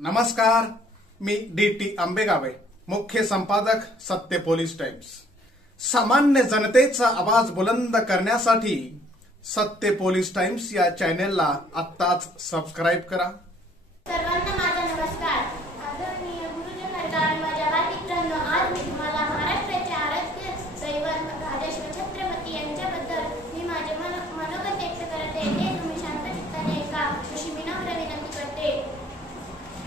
नमस्कार, मी डी.टी. आंबेगावे, मुख्य संपादक सत्य पोलीस टाइम्स। सामान्य जनतेचा आवाज बुलंद करण्यासाठी सत्य पोलीस टाइम्स या चॅनेलला आत्ताच सबस्क्राइब करा। सर्वांना माझा नमस्कार। आदरणीय गुरुजन आणि माझ्या बालमित्रांनो, आज मी तुम्हाला महाराष्ट्राचे आराध्य दैवत राजा शिवछत्रपती यांच्याबद्दल मी माझे मनोगत व्यक्त करते। हे तुम्ही शांत चित्ताने ऐका अशी विनम्र विनंती करते।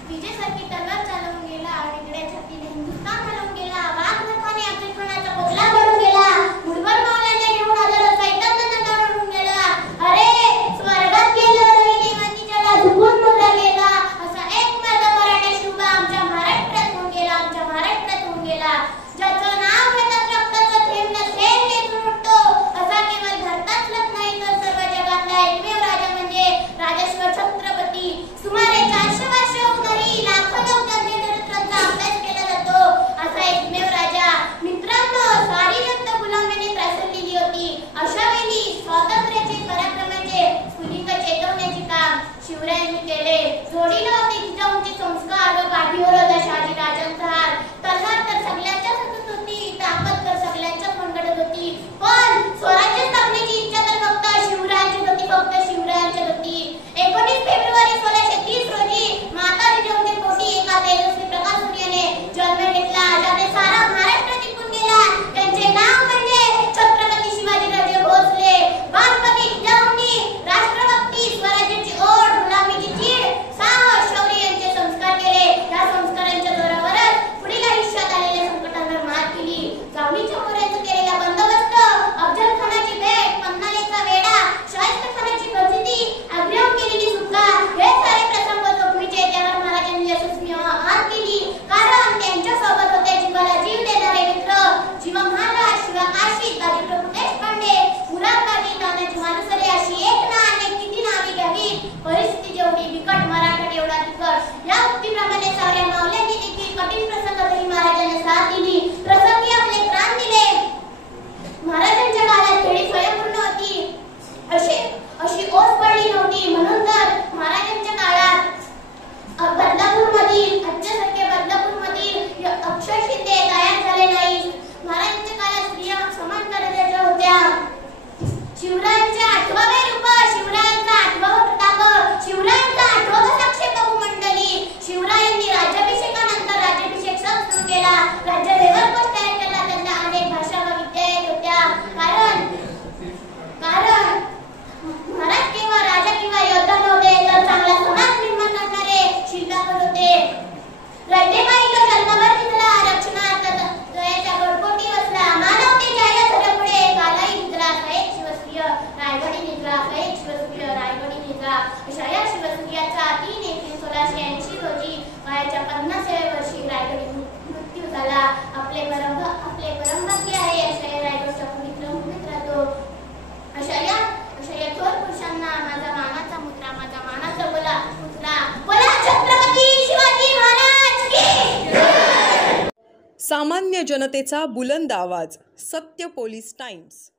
विजयसारखी तलवार चालवून गेला, वेगळ्या छातीने हिंदुस्थान हलवून गेला, वाघ नखाने अफजलखानाचा बोगला भरून गेला, मुठभर मावळ्यांना घेऊन हजारो सैतांना नंदावून गेला। अरे स्वर्गात गेला रे देवाची जला झुकून मुरला गेला, असा एक माझा मराठा शिवबा आमच्या महाराष्ट्रात होऊन गेला, आमच्या महाराष्ट्रात होऊन गेला। ज्याचं नाव घेतात रक्ताचा थेंब न थेंब येथून उठतो, असा केवळ भारतातलाच नाही तर सर्व जगातला एकमेव राजा म्हणजे राजा शिवछत्रपती। सुमारे 400 वर्ष उन्हाळी लाखो लोक त्यांच्या चरित्रांचा अभ्यास केला जातो, असा एकमेव राजा। मित्रांनो, सारी जनता गुलामीने त्रासलेली होती। अशा वेळी स्वातंत्र्याचे पराक्रमाचे स्फुलिंग चेतवण्याचे काम शिवरायांनी केले। जोडीला होते जिजाऊंचे संस्कार व पाठीवर होता शहाजी राजांचा हात। तलवार तर सगळ्यांच्याच हातात होती, ताकद तर सगळ्यांच्याच मनगटात होती, पण स्वराज्य स्थापनेची इच्छा तर फक्त शिवरायांचीच होती, फक्त शिवरायांचीच होती। 19 फेब्रुवारी 1630 रोजी माता जिजाऊंच्या पोटी एका तेजस्वी प्रकाश सूर्याने जन्म घेतला, ज्याने सारा महाराष्ट्र टिकून गेला। त्यांचे नाव म्हणजे छत्रपती शिवाजीराजे भोसले। बालपणी जिजाऊंनी राष्ट्रभक्ती, स्वराज्याची ओढ, गुलामीची चीड, साहस, शौर्य यांचे संस्कार केले। या संस्कारांच्या जोरावरच पुढील आयुष्यात आलेल्या संकटांवर मात केली। जावळीच्या मोऱ्यांचा केलेला बंदोबस्त, अफजलखानाची भेट, पन्हाळ्याचा वेढा, शाहिस्तेखानाची फजिती, आग्र्याहून केलेली सुटका, हे सारे प्रसंग जोखमीचे त्यावर महाराजांनी यशस्वी मात केली, कारण त्यांच्या सोबत होते जीवाला जीव देणारे मित्र, जीवा महाराज, शिवा काशीद, बाजीप्रभू देशपांडे, मुरारबाजी, तानाजी मालुसरे अशी एक ना अनेक किती नावे घ्यावी। परिस्थिती जेवढी बिकट, मराठा एवढा तिखट। या उक्तीप्रमाणे साऱ्या मावल्यांनी देखील कठीण प्रसंगातही महाराजांना साथ दिली, प्रसंगी आपले प्राण दिले। महाराजांच्या काळात खेडी स्वयंपूर्ण होती अशी ओस पडली नव्हती, म्हणून तर महाराजांच्या काळात बदलापूरमधील आजच्यासारख्या बदलापूरमधील अक्षर शिंदे तयार झाले नाही। महाराजांच्या काळात स्त्रिया समान दर्जाच्या होत्या। शिवरायांचे 8वे रूप, शिवरायांचा 8वा प्रताप, शिवरायांचा 8वा साक्षी मंडळी। शिवरायांनी राज्याभिषेकानंतर राज्याभिषेक सण सुरू केला, राज्याभिषेक पोस्ट तयार केला। त्यांना अनेक भाषा व विद्या येत होत्या, कारण महाराज किंवा राजा किंवा योद्धा नव्हते, तर चांगला समाज निर्माण करणारे शिल्पकार होते। रयतेबाईचा जन्मभर तिथला आरक्षणार्थ दयाच्या गडकोटी बसला, मानवतेच्या या धड्यापुढे कालाही निद्रा, एक शिवसूर्य रायगडी निद्रा, एक शिवसूर्य रायगडी निद्रा। अशा या शिवसूर्याचा 3 एप्रिल 1680 रोजी वयाच्या 50व्या वर्षी रायगडी मृत्यू झाला। आपले परमभाग्य आहे अशा या रायगडच्या पवित्र भूमीत राहतो। अशा या थोर पुरुषांना माझा मानाचा मुद्रा, माझा मानाचा बोला छत्रपती शिवाजी महाराज की जय। सामान्य जनतेचा बुलंद आवाज, सत्य पोलीस टाइम्स।